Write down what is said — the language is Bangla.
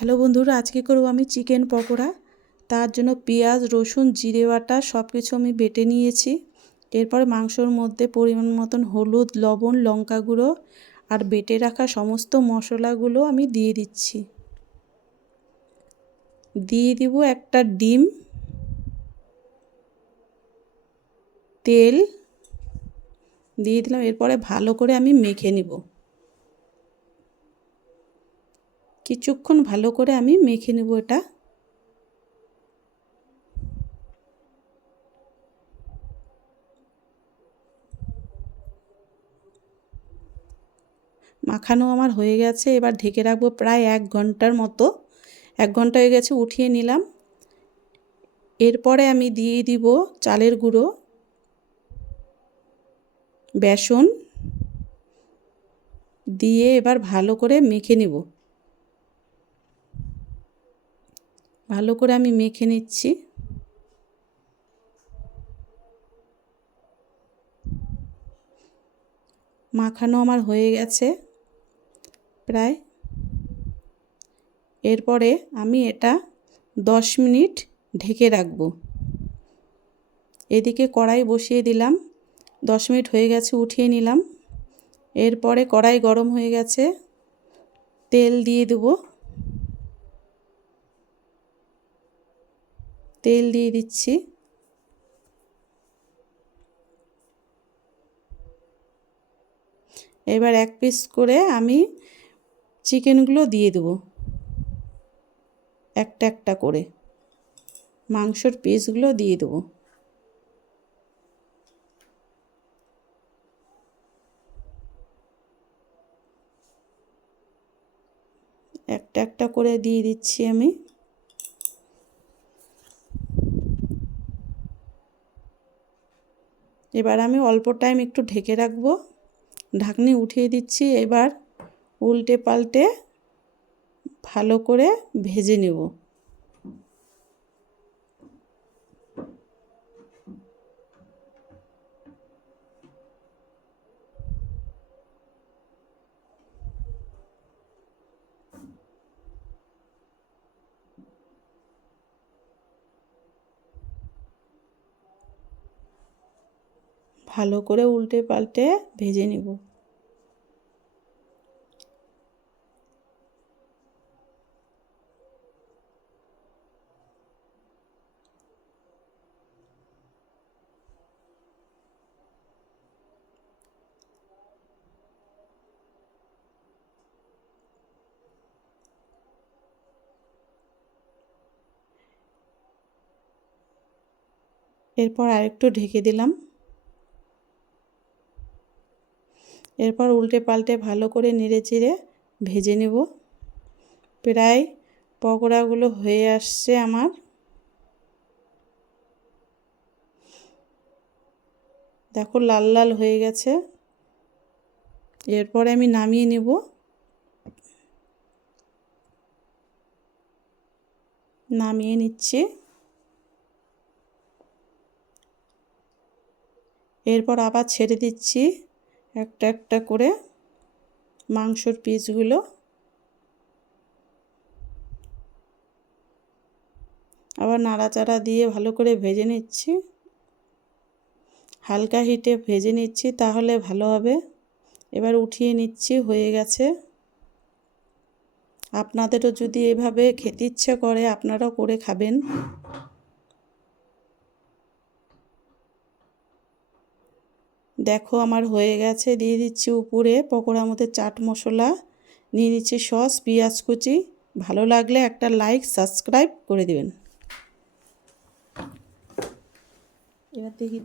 হ্যালো বন্ধুরা, আজকে করব আমি চিকেন পকোড়া। তার জন্য পেঁয়াজ, রসুন, জিরে বাটা সব কিছু আমি বেটে নিয়েছি। এরপর মাংসর মধ্যে পরিমাণ মতন হলুদ, লবণ, লঙ্কা গুঁড়ো আর বেটে রাখা সমস্ত মশলাগুলো আমি দিয়ে দিচ্ছি। দিয়ে দিব একটা ডিম, তেল দিয়ে দিলাম। এরপরে ভালো করে আমি মেখে নিব। কিছুক্ষণ ভালো করে আমি মেখে নেব এটা। মাখানো আমার হয়ে গেছে। এবার ঢেকে রাখবো প্রায় 1 ঘন্টার মতো। 1 ঘন্টা হয়ে গেছে, উঠিয়ে নিলাম। এরপরে আমি দিয়ে দিব চালের গুঁড়ো, বেসন দিয়ে এবার ভালো করে মেখে নেব। ভালো করে আমি মেখে নিচ্ছি। মাখানো আমার হয়ে গেছে প্রায়। এরপরে আমি এটা 10 মিনিট ঢেকে রাখবো। এদিকে কড়াই বসিয়ে দিলাম। 10 মিনিট হয়ে গেছে, উঠিয়ে নিলাম। এরপরে কড়াই গরম হয়ে গেছে, তেল দিয়ে দেব। তেল দিয়ে দিচ্ছি। এবার এক পিস করে আমি চিকেনগুলো দিয়ে দেব, একটা একটা করে মাংসর পিসগুলো দিয়ে দেব। একটা একটা করে দিয়ে দিচ্ছি আমি। এবার আমি অল্প টাইম একটু ঢেকে রাখবো। ঢাকনি উঠিয়ে দিচ্ছি। এবার উল্টে পাল্টে ভালো করে ভেজে নেব। ভালো করে উল্টে পাল্টে ভেজে নেব। এরপর আরেকটু ঢেকে দিলাম। এরপর উল্টে পাল্টে ভালো করে নেড়ে চেড়ে ভেজে নেব। প্রায় পকোড়াগুলো হয়ে আসছে আমার। দেখো লাল লাল হয়ে গেছে। এরপরে আমি নামিয়ে নেব। নামিয়ে নিচ্ছি। এরপর আবার ছেড়ে দিচ্ছি একটা একটা করে মাংসর পিসগুলো। আবার নাড়াচাড়া দিয়ে ভালো করে ভেজে নিচ্ছি। হালকা হিটে ভেজে নিচ্ছি, তাহলে ভালো হবে। এবার উঠিয়ে নিচ্ছি, হয়ে গেছে। আপনাদেরও যদি এভাবে খেতে ইচ্ছে করে আপনারাও করে খাবেন। দেখো আমার হয়ে গেছে। দিয়ে দিচ্ছি উপরে পকোড়ার মধ্যে চাট মশলা, নিয়ে নিচ্ছি সস, পেঁয়াজ কুচি। ভালো লাগলে একটা লাইক, সাবস্ক্রাইব করে দেবেন। এবার দেখি